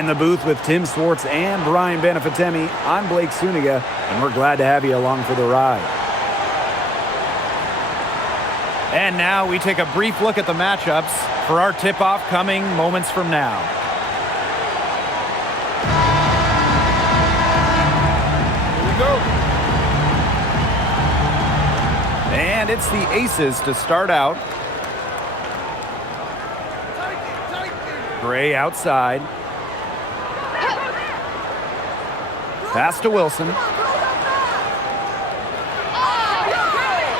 In the booth with Tim Swartz and Brian Benefitemi, I'm Blake Suniga, and we're glad to have you along for the ride. And now we take a brief look at the matchups for our tip-off coming moments from now. Here we go. And it's the Aces to start out. Gray outside. Pass to Wilson.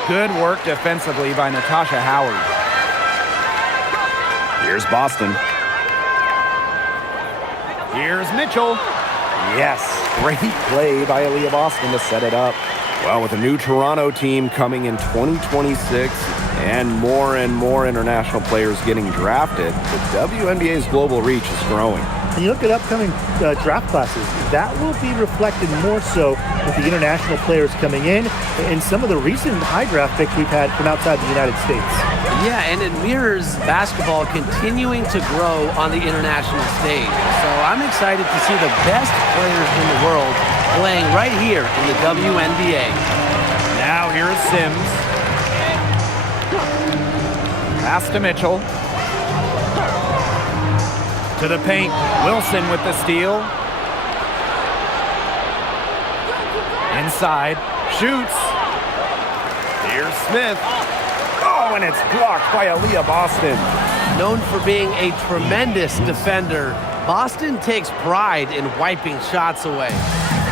Good work defensively by Natasha Howard. Here's Boston. Here's Mitchell. Yes, great play by Aaliyah Boston to set it up. Well, with a new Toronto team coming in 2026 and more international players getting drafted, the WNBA's global reach is growing. And you look at upcoming draft classes, that will be reflected more so with the international players coming in and some of the recent high draft picks we've had from outside the United States. Yeah, and it mirrors basketball continuing to grow on the international stage. So I'm excited to see the best players in the world playing right here in the WNBA. Now here is Sims. Pass to Mitchell. To the paint, Wilson with the steal. Inside, shoots. Here's Smith. Oh, and it's blocked by Aaliyah Boston. Known for being a tremendous defender, Boston takes pride in wiping shots away.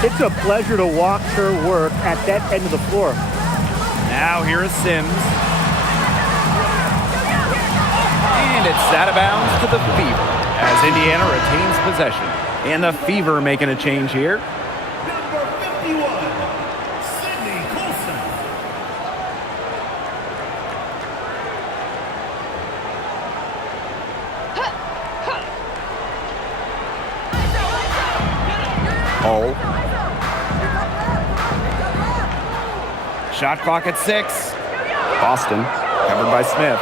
It's a pleasure to watch her work at that end of the floor. Now here is Sims. And it's out of bounds to the Fever as Indiana retains possession. And the Fever making a change here. Number 51, Sydney Colson. Hull. Shot clock at 6. Boston covered by Smith.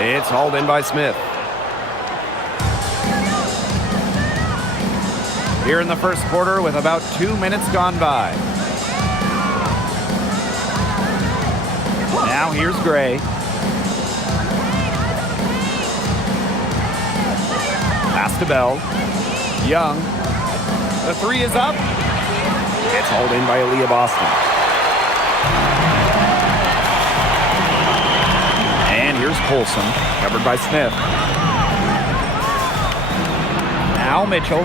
It's hauled in by Smith. Here in the first quarter with about 2 minutes gone by. Now here's Gray. Pass to Bell. Young. The three is up. It's hauled in by Aaliyah Boston. And here's Colson, covered by Smith. Now Mitchell.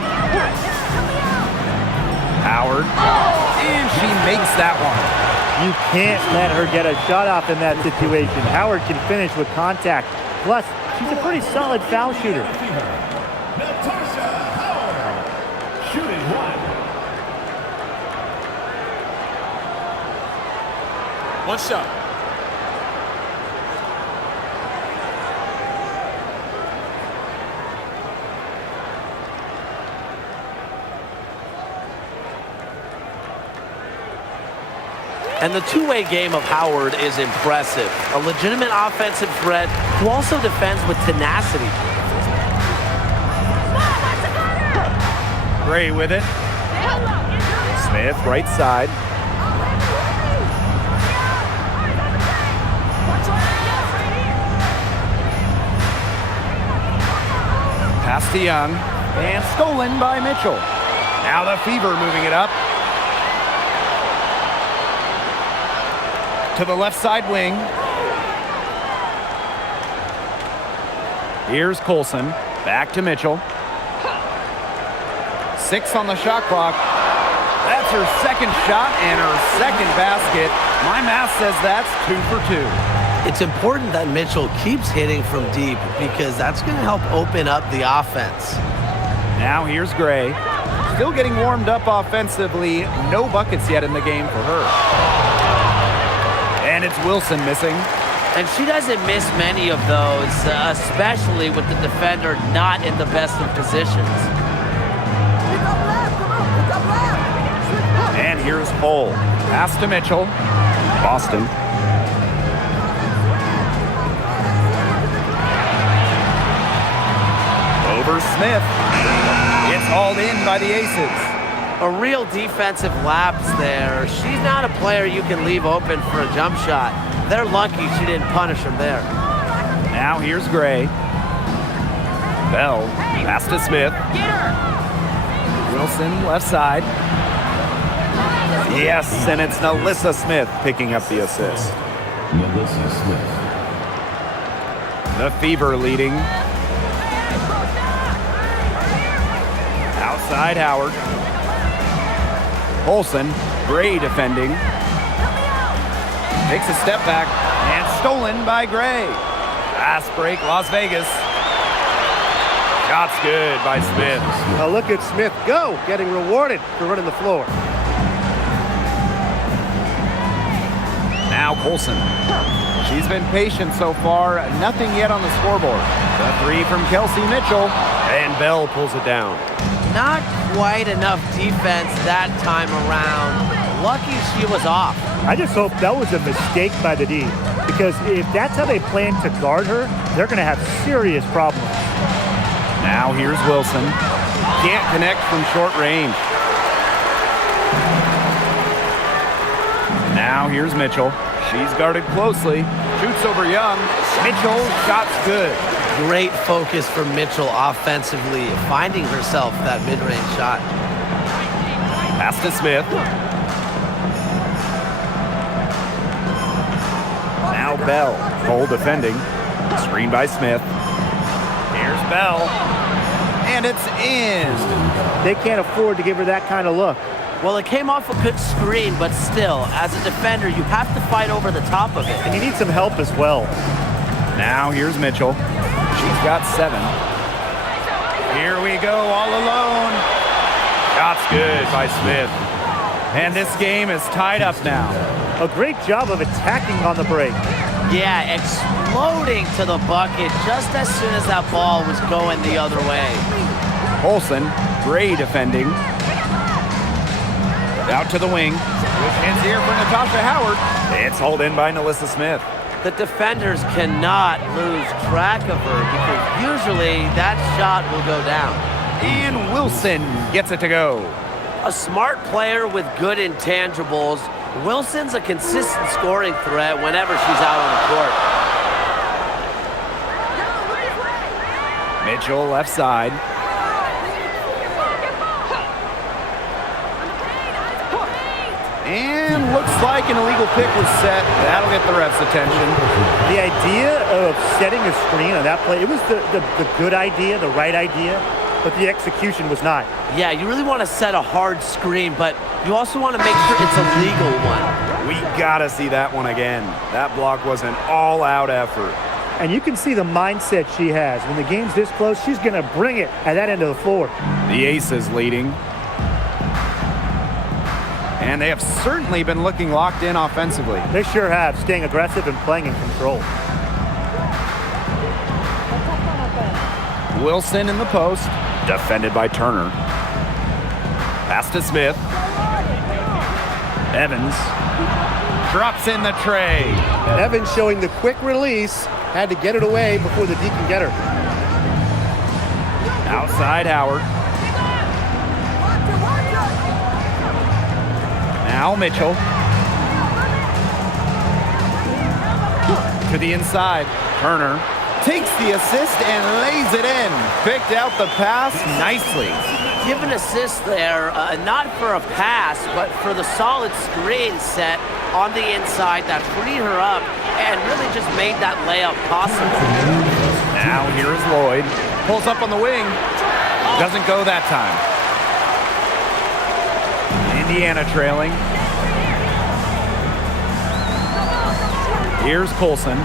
Howard. And she makes that one. You can't let her get a shot off in that situation. Howard can finish with contact. Plus, she's a pretty solid foul shooter. Natasha Howard, shooting one shot. And the two-way game of Howard is impressive. A legitimate offensive threat who also defends with tenacity. Gray with it. Smith, right side. Pass to Young. And stolen by Mitchell. Now the Fever moving it up. To the left side wing. Here's Colson. Back to Mitchell. 6 on the shot clock. That's her second shot and her second basket. My math says that's 2 for 2. It's important that Mitchell keeps hitting from deep because that's going to help open up the offense. Now here's Gray. Still getting warmed up offensively. No buckets yet in the game for her. And it's Wilson missing. And she doesn't miss many of those, especially with the defender not in the best of positions. And here's Hull. Pass to Mitchell. Boston. Over for Smith. It's hauled in by the Aces. A real defensive lapse there. She's not a player you can leave open for a jump shot. They're lucky she didn't punish him there. Now here's Gray. Bell, pass to Smith. Wilson, left side. Yes, and it's Nalissa Smith picking up the assist. Nalissa Smith. The Fever leading. Outside Howard. Olsen, Gray defending. Takes a step back and stolen by Gray. Fast break, Las Vegas. Shot's good by Smith. Now look at Smith go, getting rewarded for running the floor. Now Colson. She's been patient so far. Nothing yet on the scoreboard. The three from Kelsey Mitchell. And Bell pulls it down. Not quite enough defense that time around. Lucky she was off. I just hope that was a mistake by the D, because if that's how they plan to guard her, they're going to have serious problems. Now here's Wilson. Can't connect from short range. Now here's Mitchell. She's guarded closely. Shoots over Young. Mitchell, shot's good. Great focus for Mitchell offensively, finding herself that mid-range shot. Pass to Smith. Now Bell. Cole defending. Screen by Smith. Here's Bell. And it's in. They can't afford to give her that kind of look. Well, it came off a good screen, but still, as a defender, you have to fight over the top of it. And you need some help as well. Now here's Mitchell. She's got 7. Here we go, all alone. Shot's good by Smith. And this game is tied up now. A great job of attacking on the break. Yeah, exploding to the bucket just as soon as that ball was going the other way. Olsen, Gray defending. Out to the wing. Switch hands here for Natasha Howard. It's hauled in by Nalissa Smith. The defenders cannot lose track of her because usually that shot will go down. And Wilson gets it to go. A smart player with good intangibles. Wilson's a consistent scoring threat whenever she's out on the court. Mitchell left side. And looks like an illegal pick was set. That'll get the ref's attention. The idea of setting a screen on that play, it was the good idea, the right idea, but the execution was not. Yeah, you really want to set a hard screen, but you also want to make sure it's a legal one. We gotta see that one again. That block was an all-out effort. And you can see the mindset she has. When the game's this close, she's going to bring it at that end of the floor. The Aces leading. And they have certainly been looking locked in offensively. They sure have, staying aggressive and playing in control. Wilson in the post, defended by Turner. Pass to Smith. Evans drops in the tray. Evans showing the quick release, had to get it away before the D can get her. Outside Howard. Now Mitchell. To the inside. Turner takes the assist and lays it in. Picked out the pass nicely. Give an assist there, not for a pass, but for the solid screen set on the inside that freed her up and really just made that layup possible. Now here is Lloyd. Pulls up on the wing. Doesn't go that time. Indiana trailing. Here's Colson.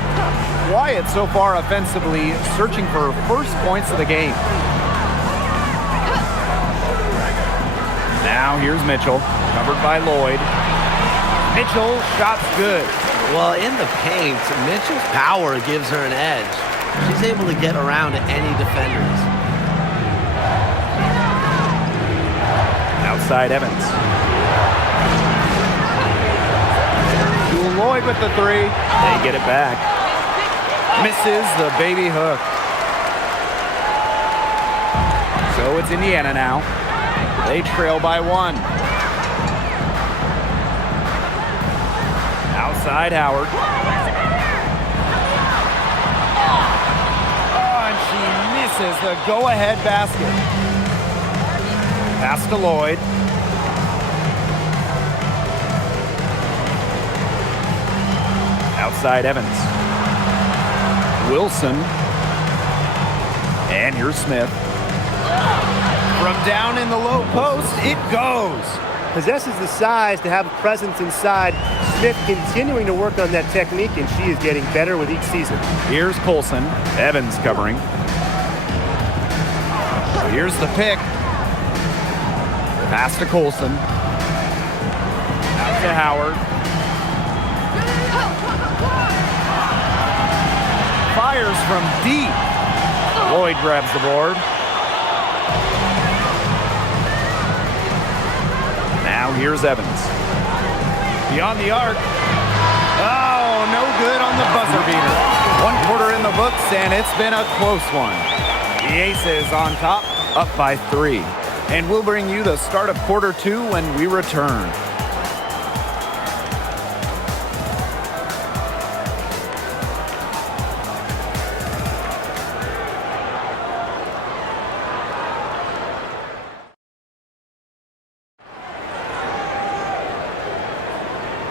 Quiet so far offensively, searching for her first points of the game. Now here's Mitchell, covered by Lloyd. Mitchell, shot's good. Well, in the paint, Mitchell's power gives her an edge. She's able to get around any defenders. Outside Evans. Lloyd with the three. They get it back. Misses the baby hook. So it's Indiana now. They trail by 1. Outside Howard. Oh, and she misses the go-ahead basket. Pass to Lloyd. Outside Evans. Wilson. And here's Smith. From down in the low post, it goes. Possesses the size to have a presence inside. Smith continuing to work on that technique, and she is getting better with each season. Here's Colson. Evans covering. Here's the pick. Pass to Colson. Out to Howard. Fires from deep. Lloyd grabs the board. Now here's Evans. Beyond the arc. Oh, no good on the buzzer beater. 1 quarter in the books, and it's been a close one. The Aces on top, up by 3. And we'll bring you the start of quarter 2 when we return.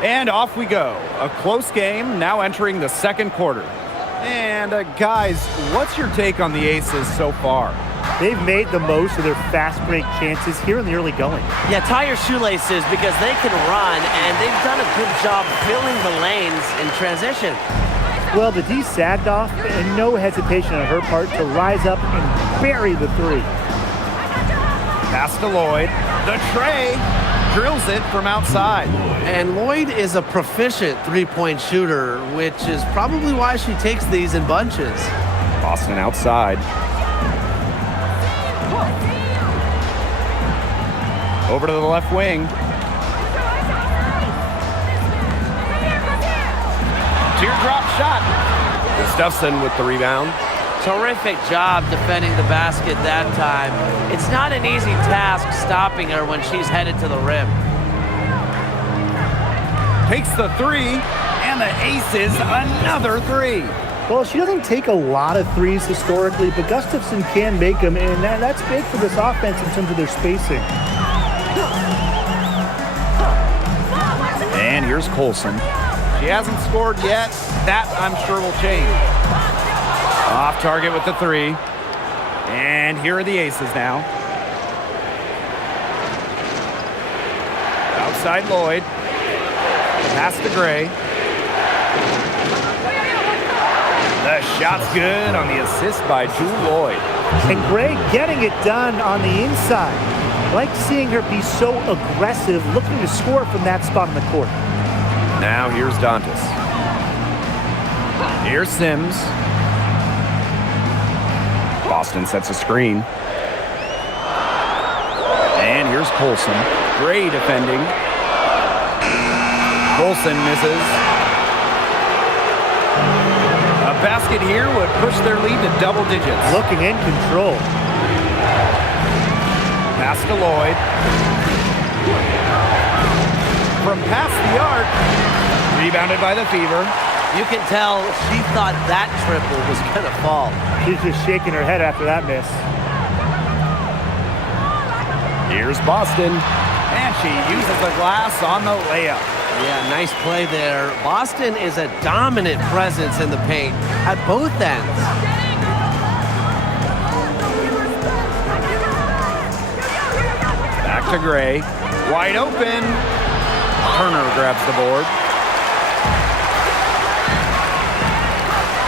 And off we go. A close game now entering the second quarter. And guys, what's your take on the Aces so far? They've made the most of their fast break chances here in the early going. Yeah, tie your shoelaces because they can run, and they've done a good job filling the lanes in transition. Well, the D sagged off, and no hesitation on her part to rise up and bury the 3. Pass to Lloyd. The tray. Drills it from outside. And Lloyd is a proficient three-point shooter, which is probably why she takes these in bunches. Boston outside. Over to the left wing. Teardrop shot. Gustafson with the rebound. Terrific job defending the basket that time. It's not an easy task stopping her when she's headed to the rim. Takes the 3, and the Aces another 3. Well, she doesn't take a lot of threes historically, but Gustafson can make them, and that's big for this offense in terms of their spacing. And here's Colson. She hasn't scored yet. That, I'm sure, will change. Off target with the 3. And here are the Aces now. Outside Lloyd. Pass to Gray. The shot's good on the assist by Jewel Lloyd. And Gray getting it done on the inside. Like seeing her be so aggressive, looking to score from that spot on the court. Now here's Dantas. Here's Sims. Boston sets a screen. And here's Colson. Gray defending. Colson misses. A basket here would push their lead to double digits. Looking in control. Pass to Lloyd. From past the arc. Rebounded by the Fever. You can tell she thought that triple was going to fall. She's just shaking her head after that miss. Here's Boston. And she uses the glass on the layup. Yeah, nice play there. Boston is a dominant presence in the paint at both ends. Back to Gray. Wide open. Turner grabs the board.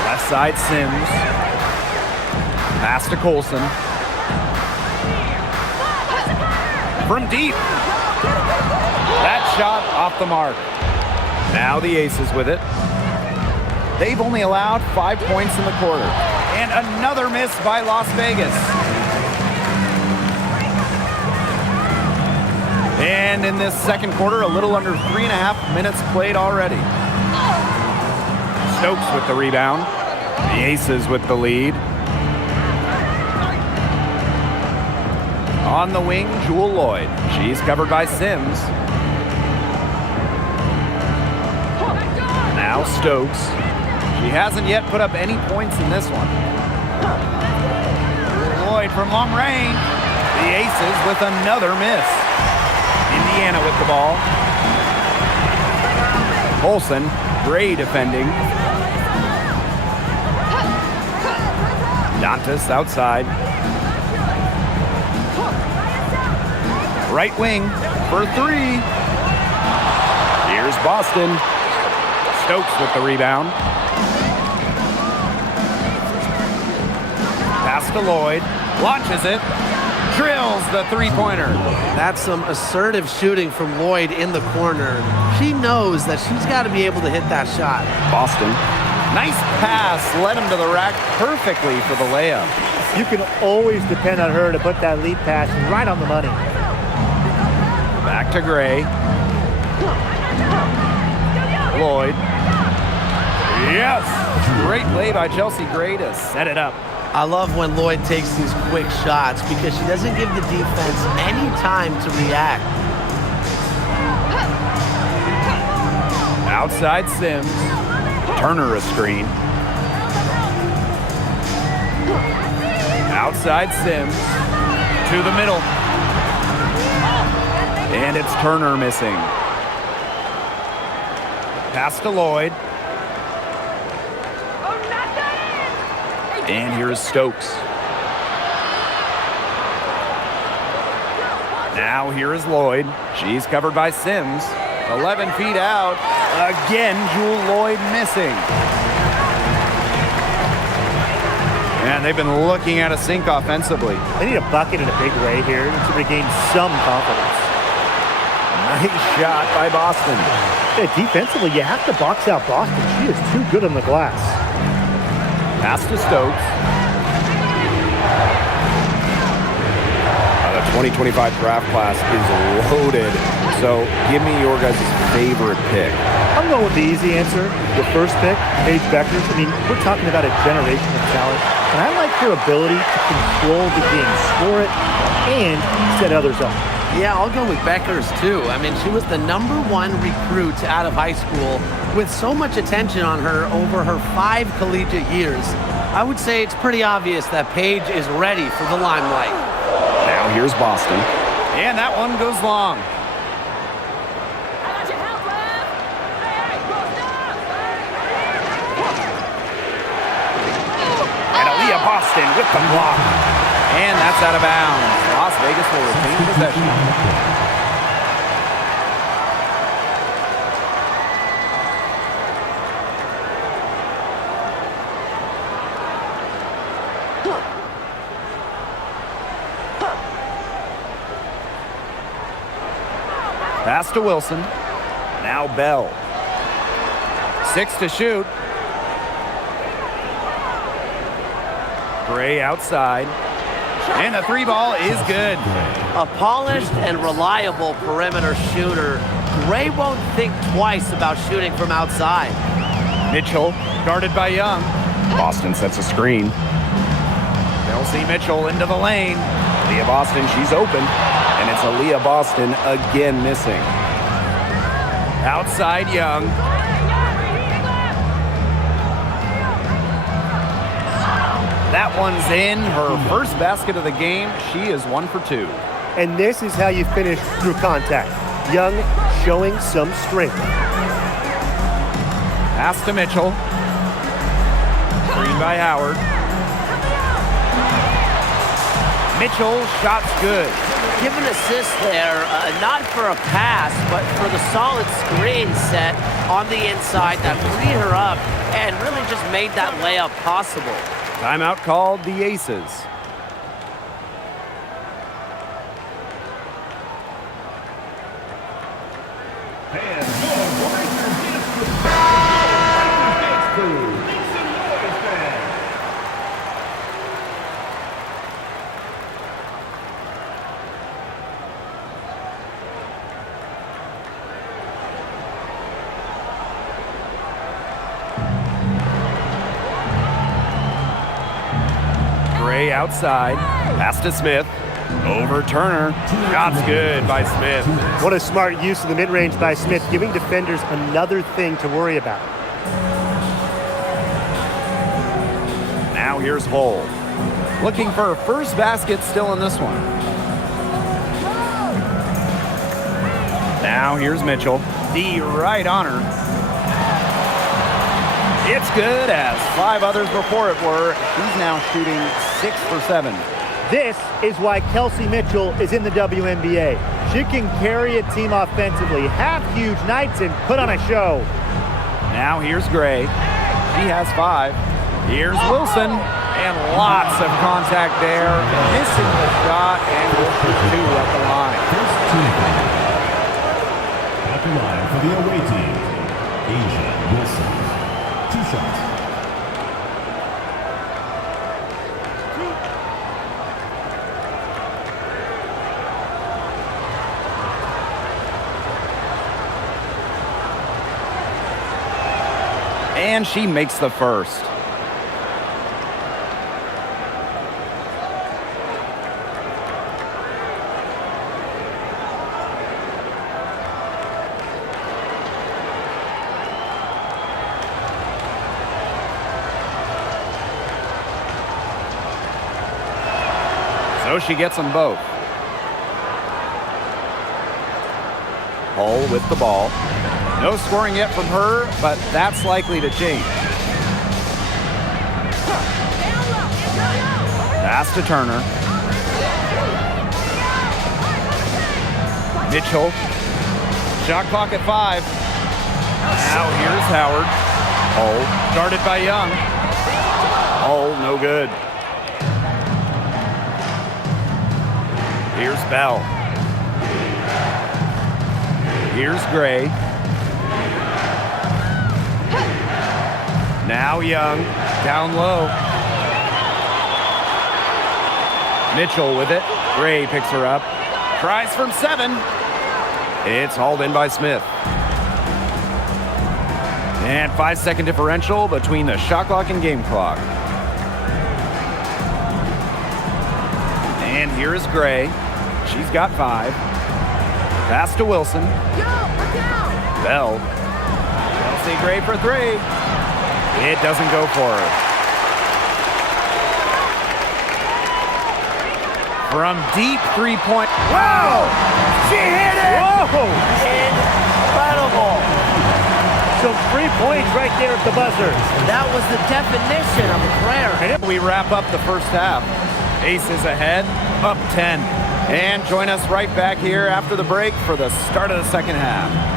Left side Sims. Pass to Colson. From deep. That shot off the mark. Now the Aces with it. They've only allowed 5 points in the quarter. And another miss by Las Vegas. And in this second quarter, a little under 3.5 minutes played already. Stokes with the rebound. The Aces with the lead. On the wing, Jewel Lloyd. She's covered by Sims. Now Stokes. She hasn't yet put up any points in this one. Lloyd from long range. The Aces with another miss. Indiana with the ball. Olsen, Gray defending. Dantas outside. Right wing for three. Here's Boston. Stokes with the rebound. Pass to Lloyd. Launches it. Drills the three-pointer. That's some assertive shooting from Lloyd in the corner. She knows that she's got to be able to hit that shot. Boston. Nice pass. Led him to the rack perfectly for the layup. You can always depend on her to put that lead pass right on the money. Back to Gray. Lloyd. Yes! Great play by Chelsea Gray to set it up. I love when Lloyd takes these quick shots because she doesn't give the defense any time to react. Outside Sims. Turner a screen. Outside Sims. To the middle. And it's Turner missing. Pass to Lloyd. And here's Stokes. Now here is Lloyd. She's covered by Sims. 11 feet out. Again, Jewel Lloyd missing. And they've been looking at a sink offensively. They need a bucket in a big way here to regain some confidence. Nice shot by Boston. Yeah, defensively, you have to box out Boston. She is too good on the glass. Pass to Stokes. The 2025 draft class is loaded. So give me your guys' favorite pick. I'm going with the easy answer. The first pick, Paige Beckers. I mean, we're talking about a generation of talent. And I like her ability to control the game, score it, and set others up. Yeah, I'll go with Beckers too. I mean, she was the #1 recruit out of high school with so much attention on her over her 5 collegiate years. I would say it's pretty obvious that Paige is ready for the limelight. Now here's Boston. And that one goes long. And Aaliyah Boston with the block. And that's out of bounds. Las Vegas will retain possession. Pass to Wilson. Now Bell. 6 to shoot. Gray outside. And the 3 ball is good. A polished and reliable perimeter shooter. Gray won't think twice about shooting from outside. Mitchell guarded by Young. Boston sets a screen. They'll see Mitchell into the lane. Aaliyah Boston, she's open. And it's Aaliyah Boston again missing. Outside Young. That one's in. Her first basket of the game. She is 1 for 2. And this is how you finish through contact. Young showing some strength. Pass to Mitchell. Screen by Howard. Mitchell, shots good. Give an assist there, not for a pass, but for the solid screen set on the inside that freed her up and really just made that layup possible. Timeout called the Aces. Gray outside. Pass to Smith. Over Turner. Shot's good by Smith. What a smart use of the mid-range by Smith, giving defenders another thing to worry about. Now here's Hole. Looking for a first basket still in this one. Now here's Mitchell. D right on her. It's good, as 5 others before it were. He's now shooting 6 for 7. This is why Kelsey Mitchell is in the WNBA. She can carry a team offensively, have huge nights, and put on a show. Now here's Gray. She has 5. Here's Wilson. And lots of contact there. Missing the shot, and will shoot 2 at the line. At the line for the away team, Asia Wilson. 2 shots. And she makes the first. So she gets them both. Hull with the ball. No scoring yet from her, but that's likely to change. Pass to Turner. Mitchell. Shot clock at 5. Now here's Howard. Hull started by Young. Hull, no good. Here's Bell. Here's Gray. Now Young, down low. Mitchell with it. Gray picks her up. Tries from 7. It's hauled in by Smith. And 5-second differential between the shot clock and game clock. And here is Gray. She's got 5. Pass to Wilson. Bell. Chelsea Gray for 3. It doesn't go for her. From deep 3-point. Wow! She hit it! Whoa! Incredible. Some 3 points right there at the buzzer. That was the definition of a prayer. We wrap up the first half. Aces ahead, up 10. And join us right back here after the break for the start of the second half.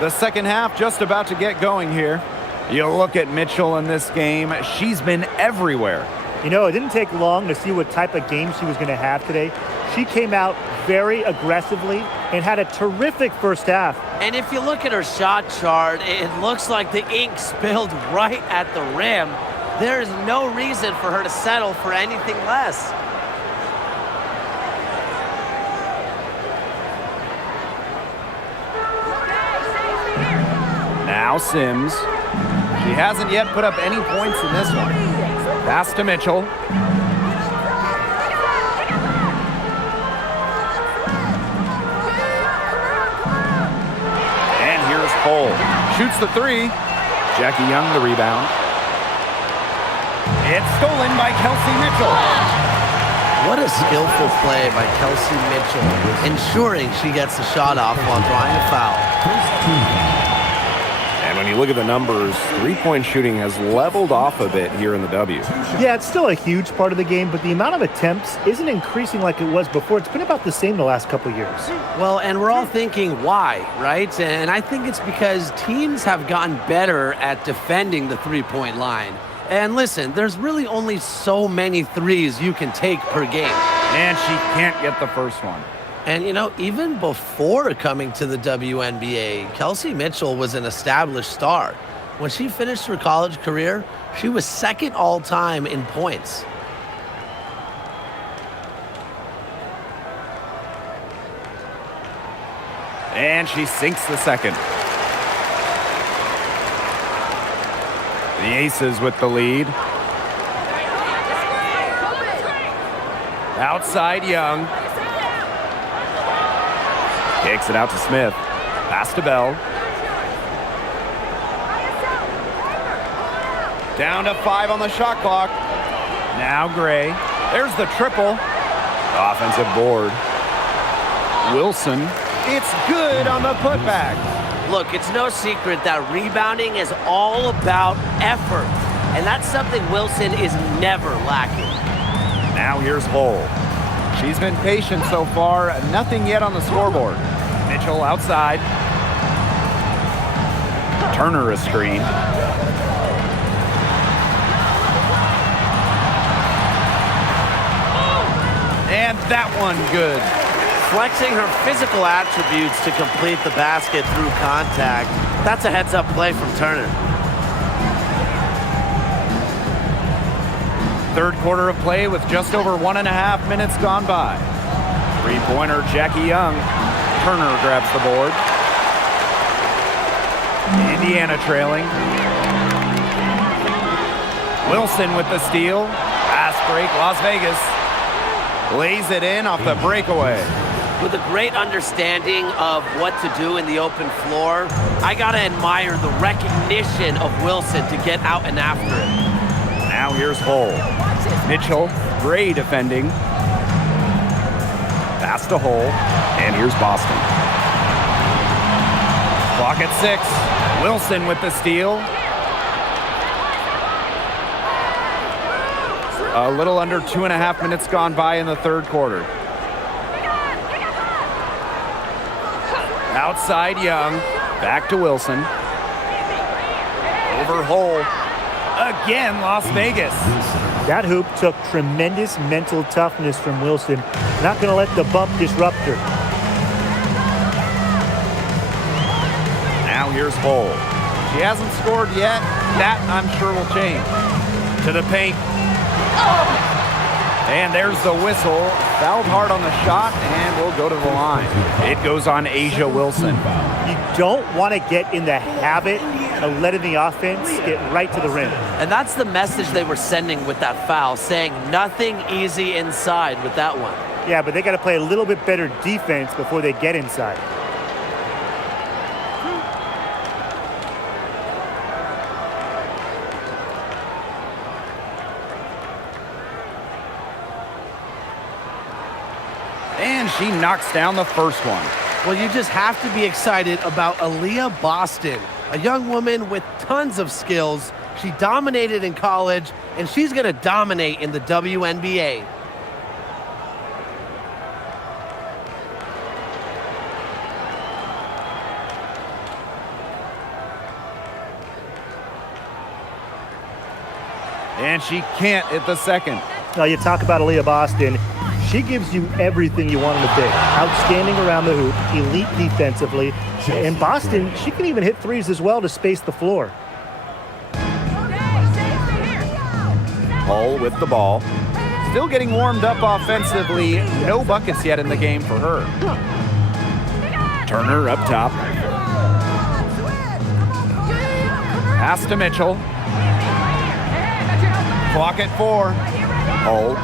The second half just about to get going here. You look at Mitchell in this game. She's been everywhere. You know, it didn't take long to see what type of game she was going to have today. She came out very aggressively and had a terrific first half. And if you look at her shot chart, it looks like the ink spilled right at the rim. There is no reason for her to settle for anything less. Now Sims. She hasn't yet put up any points in this one. Pass to Mitchell. And here's Cole. Shoots the 3. Jackie Young the rebound. It's stolen by Kelsey Mitchell. What a skillful play by Kelsey Mitchell, ensuring she gets the shot off while drawing a foul. First team foul. And when you look at the numbers, three-point shooting has leveled off a bit here in the W. Yeah, it's still a huge part of the game, but the amount of attempts isn't increasing like it was before. It's been about the same the last couple years. Well, and we're all thinking why, right? And I think it's because teams have gotten better at defending the three-point line. And listen, there's really only so many threes you can take per game. And she can't get the first one. And, you know, even before coming to the WNBA, Kelsey Mitchell was an established star. When she finished her college career, she was second all-time in points. And she sinks the second. The Aces with the lead. Outside Young. Kicks it out to Smith. Pass to Bell. Down to 5 on the shot clock. Now Gray. There's the triple. Offensive board. Wilson. It's good on the putback. Look, it's no secret that rebounding is all about effort. And that's something Wilson is never lacking. Now here's Hull. She's been patient so far. Nothing yet on the scoreboard. Mitchell outside. Turner a screen. And that one good. Flexing her physical attributes to complete the basket through contact. That's a heads-up play from Turner. Third quarter of play with just over 1.5 minutes gone by. Three-pointer Jackie Young. Turner grabs the board. Indiana trailing. Wilson with the steal. Pass break, Las Vegas. Lays it in off the breakaway. With a great understanding of what to do in the open floor, I gotta admire the recognition of Wilson to get out and after it. Now here's Hull. Mitchell, Gray defending. Pass to Hull, and here's Boston. Clock at 6. Wilson with the steal. A little under 2.5 minutes gone by in the third quarter. Outside Young, back to Wilson. Over Hull. Again, Las Vegas. That hoop took tremendous mental toughness from Wilson. Not going to let the bump disrupt her. Now here's Hull. She hasn't scored yet. That, I'm sure, will change. To the paint. And there's the whistle. Fouled hard on the shot, and we'll go to the line. It goes on A'ja Wilson. You don't want to get in the habit of letting the offense get right to the rim. And that's the message they were sending with that foul, saying nothing easy inside with that one. Yeah, but they got to play a little bit better defense before they get inside. And she knocks down the first one. Well, you just have to be excited about Aaliyah Boston, a young woman with tons of skills. She dominated in college, and she's going to dominate in the WNBA. And she can't hit the second. Now, you talk about Aaliyah Boston. She gives you everything you want her to be. Outstanding around the hoop, elite defensively. And Boston, she can even hit threes as well to space the floor. Hull with the ball. Still getting warmed up offensively. No buckets yet in the game for her. Turner up top. Pass to Mitchell. Clock at 4. Hull.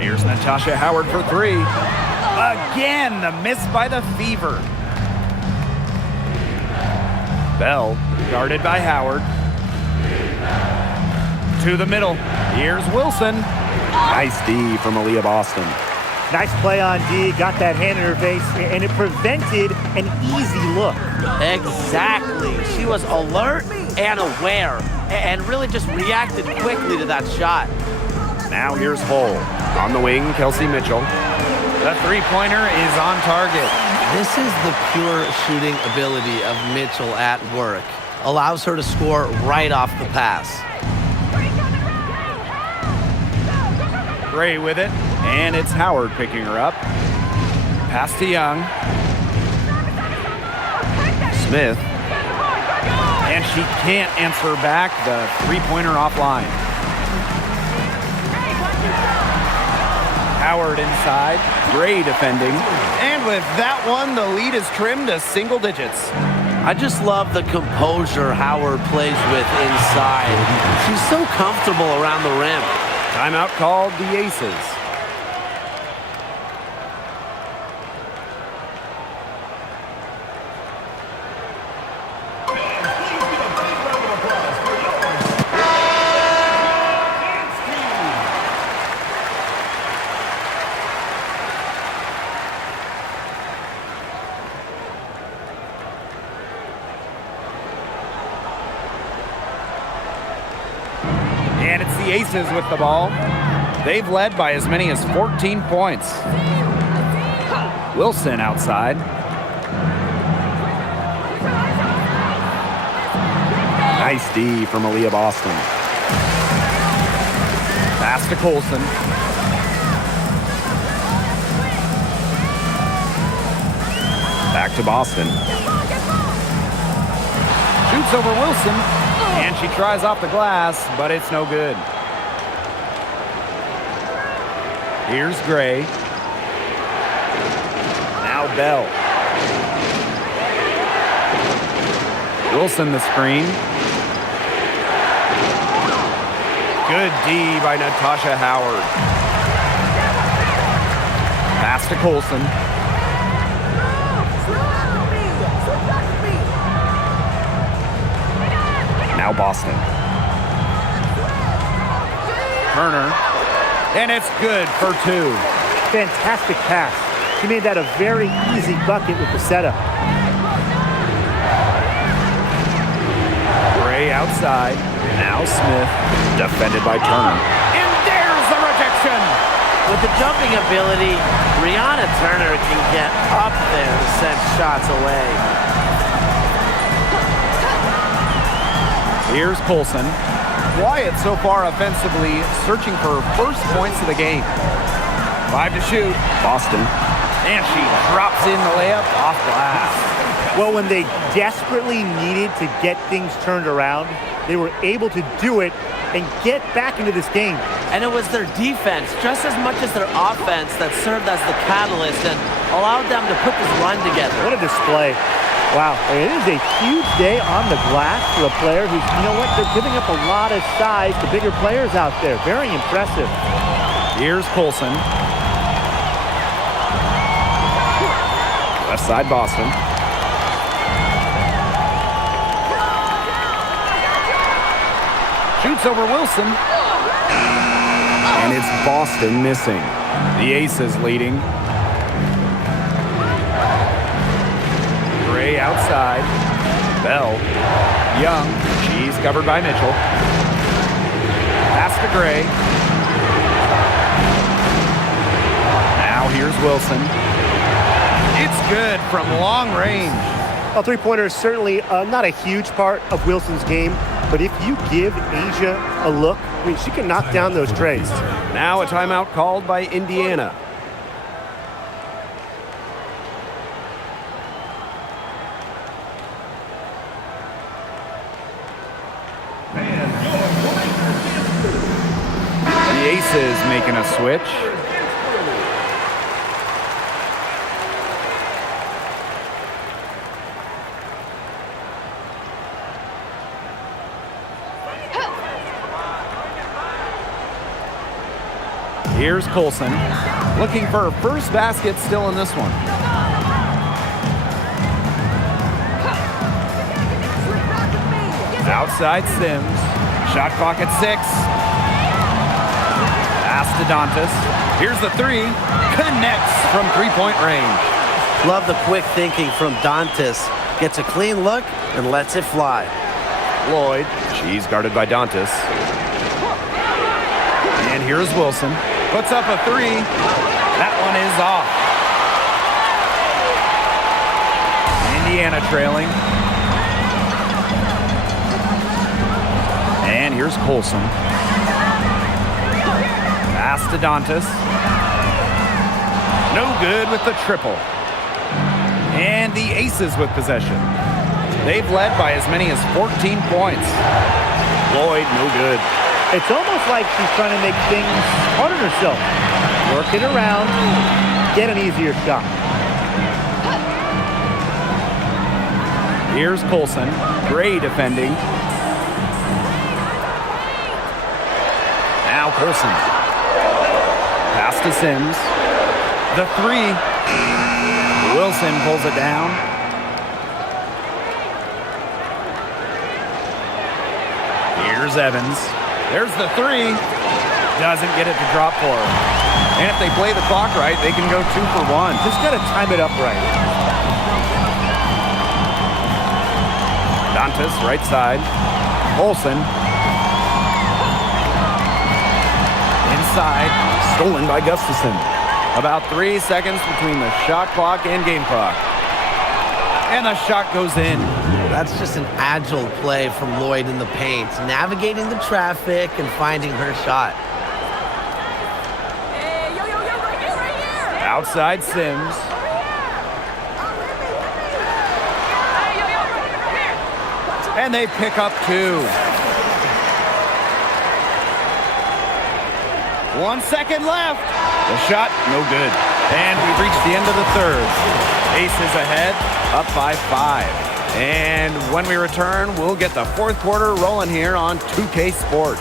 Here's Natasha Howard for 3. Again, the miss by the Fever. Bell, guarded by Howard. To the middle. Here's Wilson. Nice D from Aaliyah Boston. Nice play on D, got that hand in her face, and it prevented an easy look. Exactly. She was alert and aware and really just reacted quickly to that shot. Now here's Hull. On the wing, Kelsey Mitchell. The three-pointer is on target. This is the pure shooting ability of Mitchell at work. Allows her to score right off the pass. Gray with it. And it's Howard picking her up. Pass to Young. Smith. And she can't answer back. The three-pointer offline. Howard inside. Gray defending. And with that one, the lead is trimmed to single digits. I just love the composure Howard plays with inside. She's so comfortable around the rim. Timeout called the Aces. And it's the Aces with the ball. They've led by as many as 14 points. Wilson outside. Nice D from Aaliyah Boston. Pass to Colson. Back to Boston. Shoots over Wilson. And she tries off the glass, but it's no good. Here's Gray. Now Bell. Wilson the screen. Good D by Natasha Howard. Pass to Colson. Now Boston. Turner. And it's good for two. Fantastic pass. She made that a very easy bucket with the setup. Gray outside. Now Smith. Defended by Turner. And there's the rejection. With the jumping ability, Brianna Turner can get up there and send shots away. Here's Colson. Quiet so far offensively, searching for her first points of the game. 5 to shoot. Boston. And she drops in the layup off glass. Well, when they desperately needed to get things turned around, they were able to do it and get back into this game. And it was their defense, just as much as their offense, that served as the catalyst and allowed them to put this run together. What a display. Wow, it is a huge day on the glass for a player who's, you know what, they're giving up a lot of size to bigger players out there. Very impressive. Here's Colson. Left side Boston. Shoots over Wilson. And it's Boston missing. The Aces leading. Gray outside. Bell. Young. She's covered by Mitchell. Pass to Gray. Now here's Wilson. It's good from long range. Well, three-pointer is certainly not a huge part of Wilson's game, but if you give Asia a look, I mean, she can knock down those trays. Now a timeout called by Indiana. The Aces making a switch. Here's Colson, looking for her first basket still in this one. Outside Sims, shot clock at 6. Pass to Dantas. Here's the three. Connects from three-point range. Love the quick thinking from Dantas. Gets a clean look and lets it fly. Lloyd. She's guarded by Dantas. And here's Wilson. Puts up a three. That one is off. Indiana trailing. And here's Colson. Pass to Dantas. No good with the triple. And the Aces with possession. They've led by as many as 14 points. Lloyd, no good. It's almost like she's trying to make things hard on herself. Work it around, get an easier shot. Here's Colson. Gray defending. Now Colson. Pass to Sims. The three. Wilson pulls it down. Here's Evans. There's the three. Doesn't get it to drop for her. And if they play the clock right, they can go 2 for 1. Just got to time it up right. Dantas, right side. Olsen. Inside. Stolen by Gustafson. About 3 seconds between the shot clock and game clock. And the shot goes in. That's just an agile play from Lloyd in the paint, navigating the traffic and finding her shot. Outside Sims. And they pick up 2. 1 second left. The shot, no good. And we've reached the end of the third. Aces ahead, up by 5. And when we return, we'll get the fourth quarter rolling here on 2K Sports.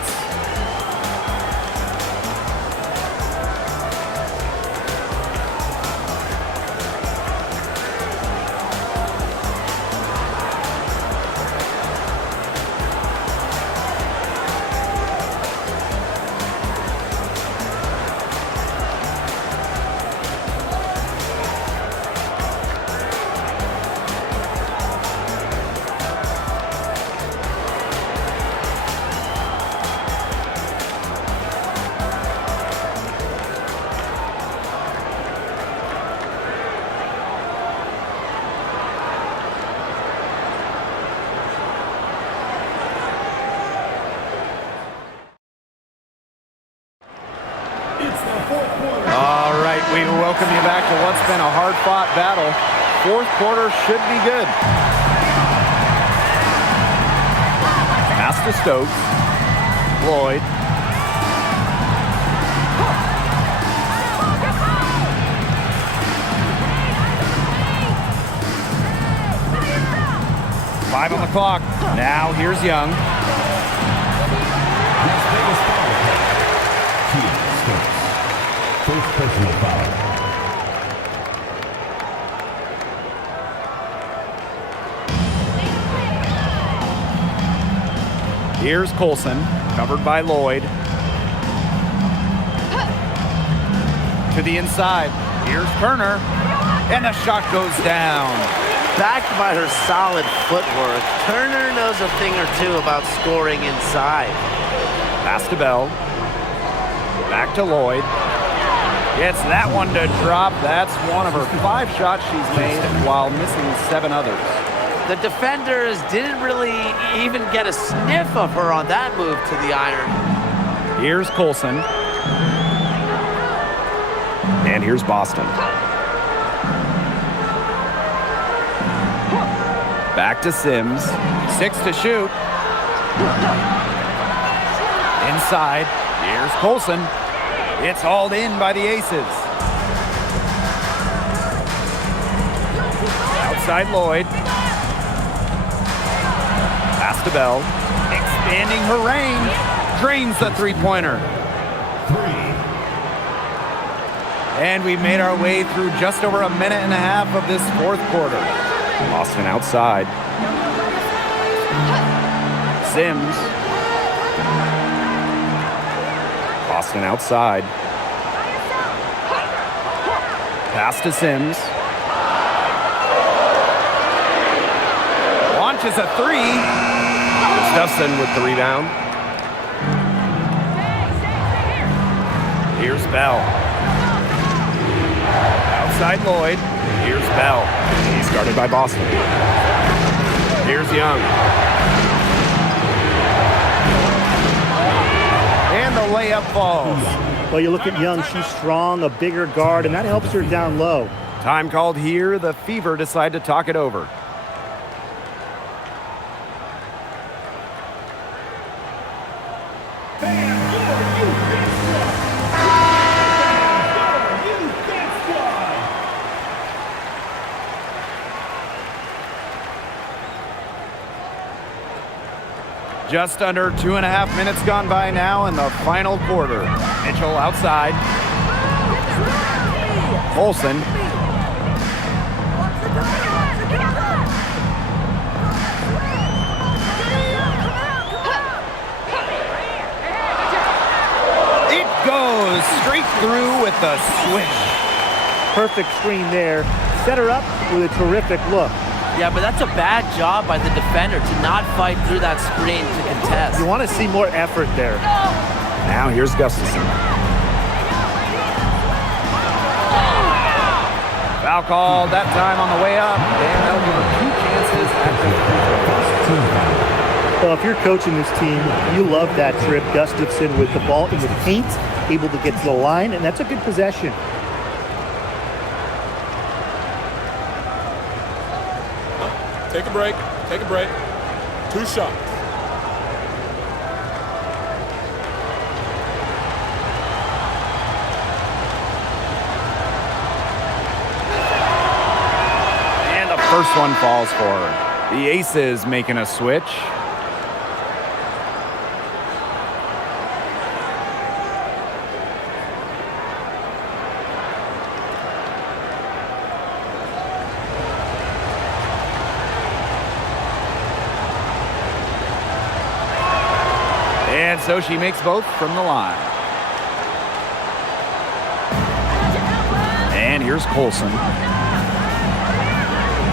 All right, we welcome you back to what's been a hard-fought battle. Fourth quarter should be good. Pass to Stokes. Lloyd. Five on the clock. Now here's Young. First personal foul. Here's Colson, covered by Lloyd. To the inside. Here's Turner. And the shot goes down. Backed by her solid footwork, Turner knows a thing or two about scoring inside. Pass to Bell. Back to Lloyd. Gets that one to drop. That's one of her 5 shots she's made while missing 7 others. The defenders didn't really even get a sniff of her on that move to the iron. Here's Colson. And here's Boston. Back to Sims. 6 to shoot. Inside. Here's Colson. It's hauled in by the Aces. Outside Lloyd. Pass to Bell. Expanding her range. Drains the three-pointer. 3. And we've made our way through just over a minute and a half of this fourth quarter. Boston outside. Sims. Boston outside. Pass to Sims. Launches a three. Gustafson with the rebound. Here's Bell. Outside Lloyd. Here's Bell. He's guarded by Boston. Here's Young. And the layup falls. Well, you look at Young, she's strong, a bigger guard, and that helps her down low. Time called here. The Fever decide to talk it over. Just under 2.5 minutes gone by now in the final quarter. Mitchell outside. Olsen. It goes straight through with the swish. Perfect screen there. Set her up with a terrific look. Yeah, but that's a bad job by the defender to not fight through that screen to contest. You want to see more effort there. Now here's Gustafson. Foul called that time on the way up. And that'll give her 2 chances at the free throw. Well, if you're coaching this team, you love that trip. Gustafson with the ball in the paint, able to get to the line, and that's a good possession. Take a break. Take a break. 2 shots. And the first one falls for her. The Aces making a switch. And so she makes both from the line. And here's Colson.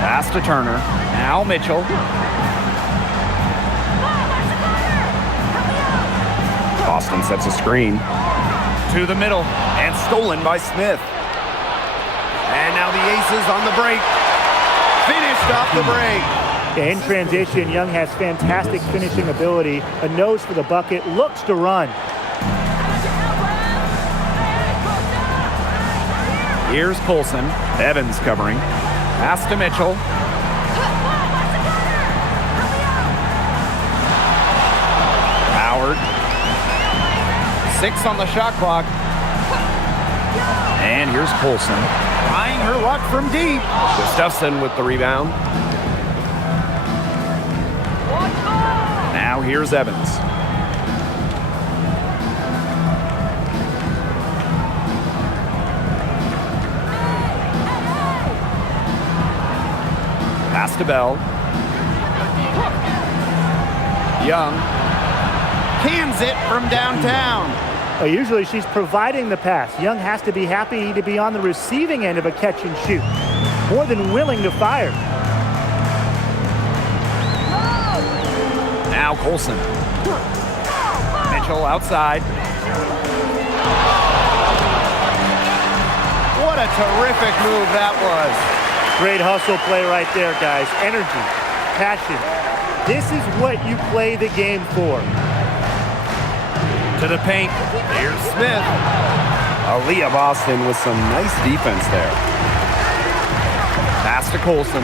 Pass to Turner. Now Mitchell. Boston sets a screen. To the middle. And stolen by Smith. And now the Aces on the break. Finished off the break. In transition, Young has fantastic finishing ability. A nose for the bucket, looks to run. Here's Colson. Evans covering. Pass to Mitchell. Howard. 6 on the shot clock. And here's Colson. Trying her luck from deep. Gustafson with the rebound. Now here's Evans. Pass to Bell. Young. Cans it from downtown. Well, usually she's providing the pass. Young has to be happy to be on the receiving end of a catch and shoot. More than willing to fire. Now Colson. Mitchell outside. What a terrific move that was. Great hustle play right there, guys. Energy, passion. This is what you play the game for. To the paint. Here's Smith. Aaliyah Boston with some nice defense there. Pass to Colson.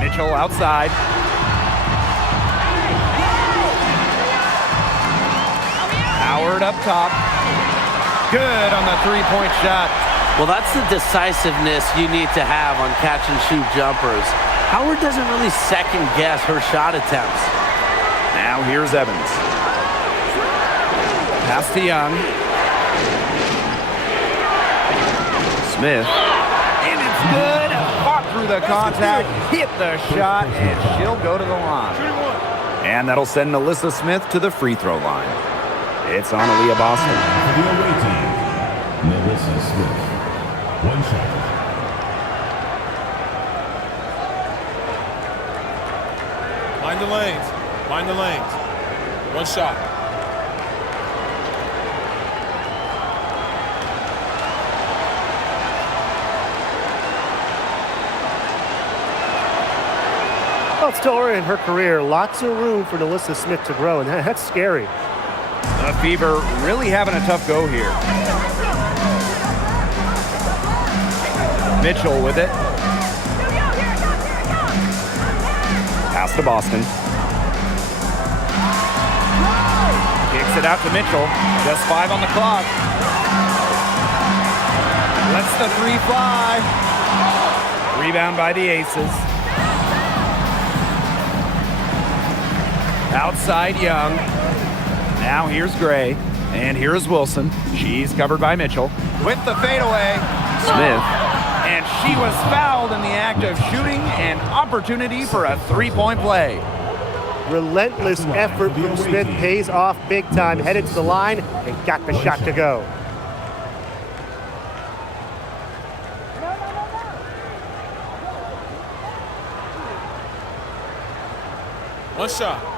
Mitchell outside. Howard up top. Good on the three-point shot. Well, that's the decisiveness you need to have on catch-and-shoot jumpers. Howard doesn't really second-guess her shot attempts. Now here's Evans. Pass to Young. Smith. And it's good. Fought through through the contact, hit the shot, and she'll go to the line. And that'll send Alyssa Smith to the free throw line. It's on Aaliyah Boston. For the away team, Melissa Smith. One shot. Mind the lanes. Mind the lanes. One shot. Well, it's still early in her career. Lots of room for Alyssa Smith to grow, and that's scary. The Fever really having a tough go here. Mitchell with it. Pass to Boston. Kicks it out to Mitchell. Just 5 on the clock. Lets the 3 fly. Rebound by the Aces. Outside Young. Now here's Gray. And here's Wilson. She's covered by Mitchell. With the fadeaway. Smith. And she was fouled in the act of shooting, an opportunity for a 3-point play. Relentless effort from Smith pays off big time. Headed to the line and got the shot to go. One shot.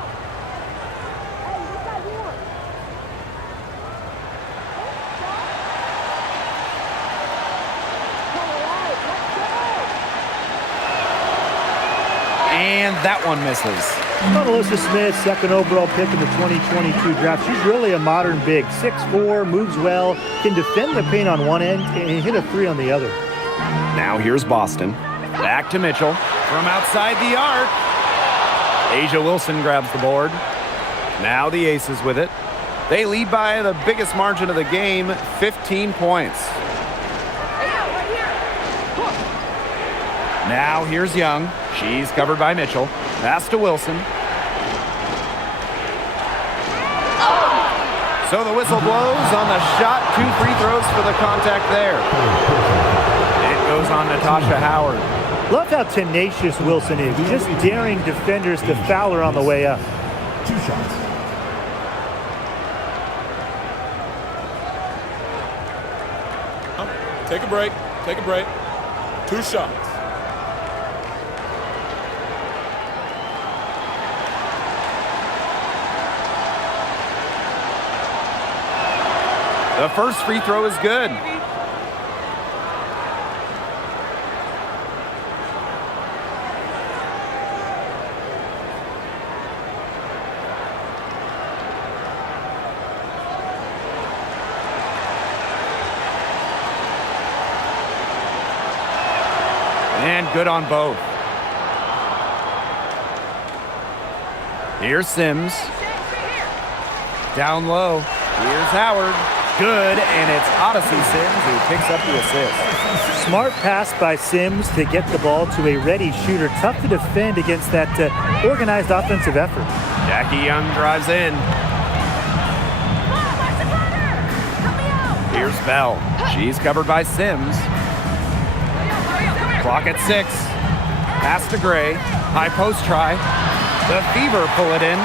And that one misses. Alyssa Smith, second overall pick in the 2022 draft. She's really a modern big. 6'4", moves well, can defend the paint on one end and hit a 3 on the other. Now here's Boston. Back to Mitchell. From outside the arc. Asia Wilson grabs the board. Now the Aces with it. They lead by the biggest margin of the game, 15 points. Now here's Young. She's covered by Mitchell. Pass to Wilson. So the whistle blows on the shot. 2 free throws for the contact there. It goes on Natasha Howard. Love how tenacious Wilson is. Just daring defenders to foul her on the way up. 2 shots. Take a break. Take a break. 2 shots. The first free throw is good. And good on both. Here's Sims. Down low. Here's Howard. Good, and it's Odyssey Sims who picks up the assist. Smart pass by Sims to get the ball to a ready shooter. Tough to defend against that organized offensive effort. Jackie Young drives in. Here's Bell. She's covered by Sims. Clock at 6. Pass to Gray. High post try. The Fever pull it in.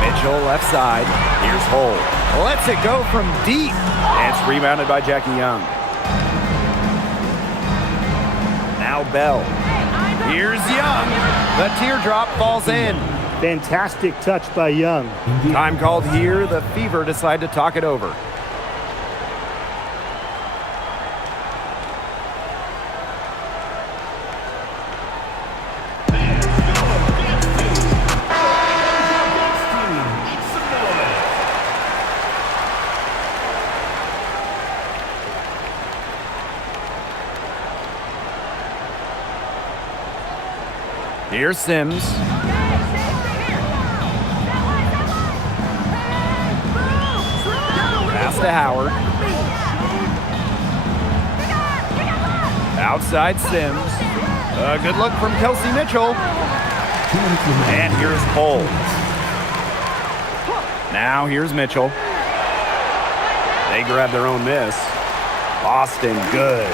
Mitchell left side. Here's Hull. Lets it go from deep. And it's rebounded by Jackie Young. Now Bell. Here's Young. The teardrop falls in. Fantastic touch by Young. Time called here. The Fever decide to talk it over. Here's Sims. Pass to Howard. Outside Sims. A good look from Kelsey Mitchell. And here's Cole. Now here's Mitchell. They grab their own miss. Austin, good.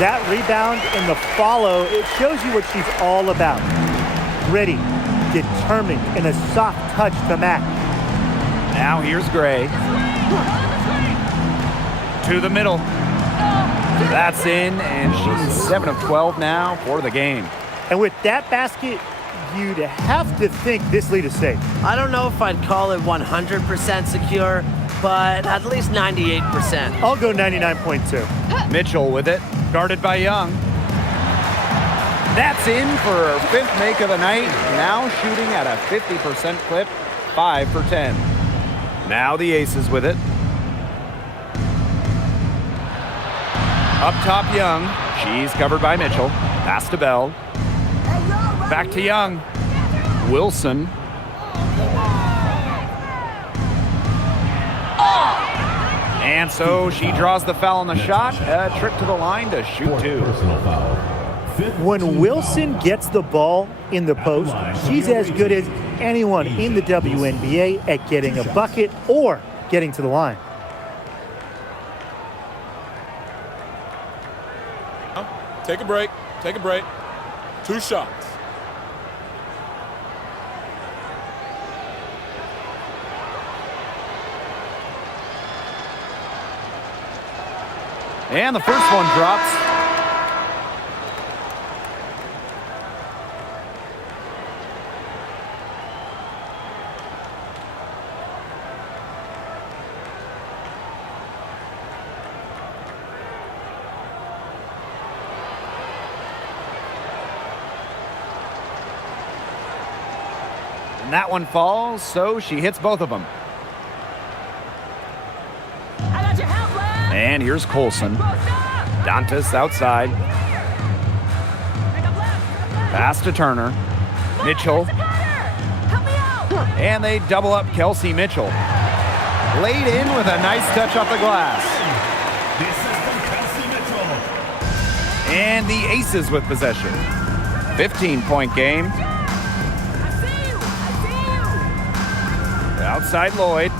That rebound and the follow, it shows you what she's all about. Gritty, determined, and a soft touch to match. Now here's Gray. To the middle. That's in, and she's 7 of 12 now for the game. And with that basket, you'd have to think this lead is safe. I don't know if I'd call it 100% secure, but at least 98%. I'll go 99.2. Mitchell with it, guarded by Young. That's in for her 5th make of the night, now shooting at a 50% clip, 5 for 10. Now the Aces with it. Up top, Young. She's covered by Mitchell. Pass to Bell. Back to Young. Wilson. And so she draws the foul on the shot. A trip to the line to shoot 2. Personal foul. When Wilson gets the ball in the post, she's as good as anyone in the WNBA at getting a bucket or getting to the line. Take a break. Take a break. 2 shots. And the first one drops. And that one falls, so she hits both of them. And here's Colson. Dantas outside. Pass to Turner. Mitchell. And they double up Kelsey Mitchell. Laid in with a nice touch off the glass. And the Aces with possession. 15-point game. Outside Lloyd.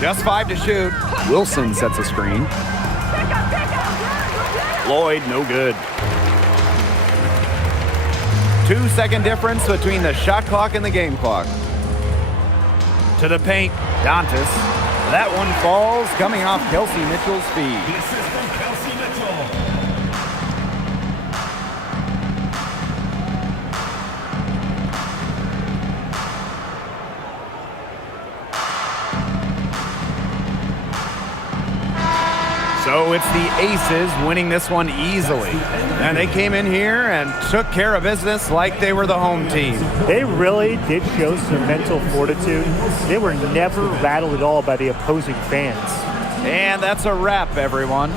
Just 5 to shoot. Wilson sets a screen. Lloyd, no good. 2-second difference between the shot clock and the game clock. To the paint, Dantas. That one falls, coming off Kelsey Mitchell's feed. This is from Kelsey Mitchell. So it's the Aces winning this one easily. And they came in here and took care of business like they were the home team. They really did show some mental fortitude. They were never rattled at all by the opposing fans. And that's a wrap, everyone.